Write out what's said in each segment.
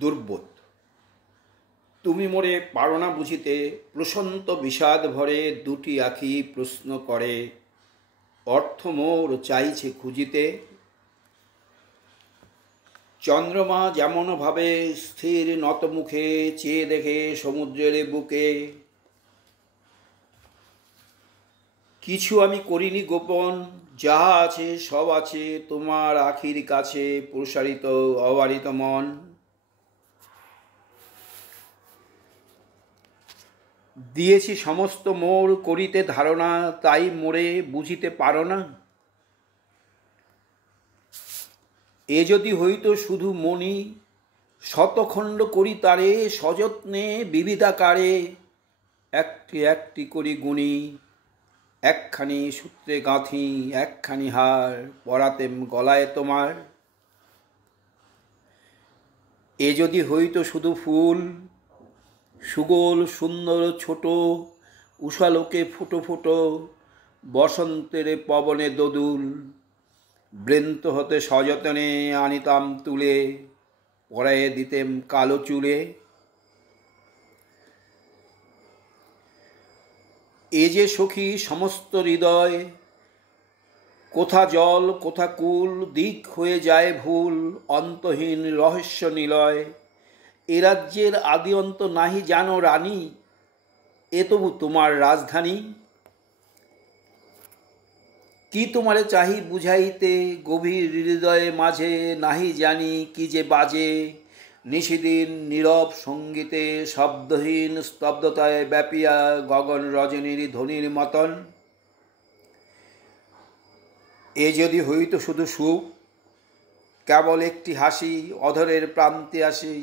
দুর্বোধ। তুমি মোরে পারো না বুঝিতে, প্রশান্ত বিষাদ ভরে দুটি আখি প্রশ্ন করে, অর্থ মোর চাইছে খুঁজিতে। চন্দ্রমা যেমন ভাবে স্থির নত মুখে চেয়ে দেখে সমুদ্রের বুকে, কিছু আমি করিনি গোপন, যাহা আছে সব আছে তোমার আখির কাছে প্রসারিত অবারিত মন। দিয়েছি সমস্ত মোর করিতে ধারণা, তাই মোরে বুঝিতে পারো না। এ যদি হইতো শুধু মনি, শতখণ্ড করি তারে সযত্নে বিবিধাকারে, একটি একটি করি গুণী, একখানি সূত্রে গাঁথি একখানি হার পরাতেম গলায় তোমার। এ যদি হইতো শুধু ফুল, সুগোল সুন্দর ছোট, উষালোকে ফুটো ফুটো, বসন্তের পবনে দোদুল, বৃন্ত হতে সযতনে আনিতাম তুলে, পরায়ে দিতেম কালো চুলে। এ যে সখী সমস্ত হৃদয়, কোথা জল কোথা কুল, দিক হয়ে যায় ভুল, অন্তহীন রহস্য নিলয়। এ রাজ্যের আদি অন্ত নাহি জানো রানী, এ তবু তোমার রাজধানী। কি তোমারে চাহি বুঝাইতে, গভীর হৃদয়ে মাঝে নাহি জানি কি যে বাজে। নিশিদিন নীরব সঙ্গীতে শব্দহীন স্তব্ধতায় ব্যাপিয়া গগন রজনীর ধ্বনির মতন। এ যদি হইতো শুধু সুখ, কেবল একটি হাসি অধরের প্রান্তে আসি,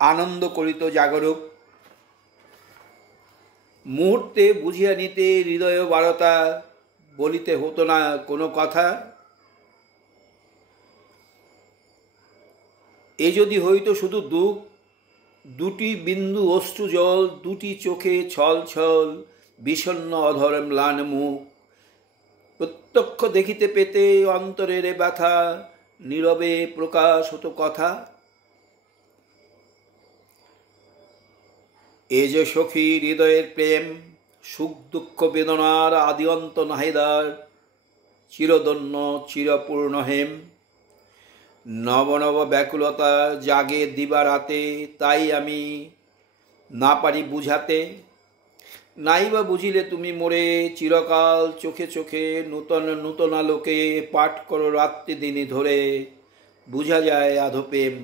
আনন্দ করিত জাগরুক। মুহূর্তে বুঝিয়া নিতে হৃদয় বারতা, বলিতে হতো না কোনো কথা। এ যদি হইতো শুধু দুঃখ, দুটি বিন্দু অশ্রু জল, দুটি চোখে ছল ছল বিষণ্ণ অধর ম্লান মুখ, প্রত্যক্ষ দেখিতে পেতে অন্তরের ব্যথা, নীরবে প্রকাশ হতো কথা। এ যে সখী হৃদয়ের প্রেম, সুখ দুঃখ বেদনার আদি অন্ত নাহিদার, চিরদন্য চিরপূর্ণ হেম। নব নব ব্যাকুলতা জাগে দিবা রাতে, তাই আমি না পারি বুঝাতে। নাইবা বুঝিলে তুমি মোরে চিরকাল চোখে চোখে নূতন নূতন আলোকে পাঠ করো রাত্রি দিনই ধরে, বুঝা যায় আধো প্রেম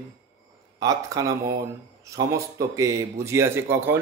আধখানা মন সমস্তকে বুঝিয়াছে কখন।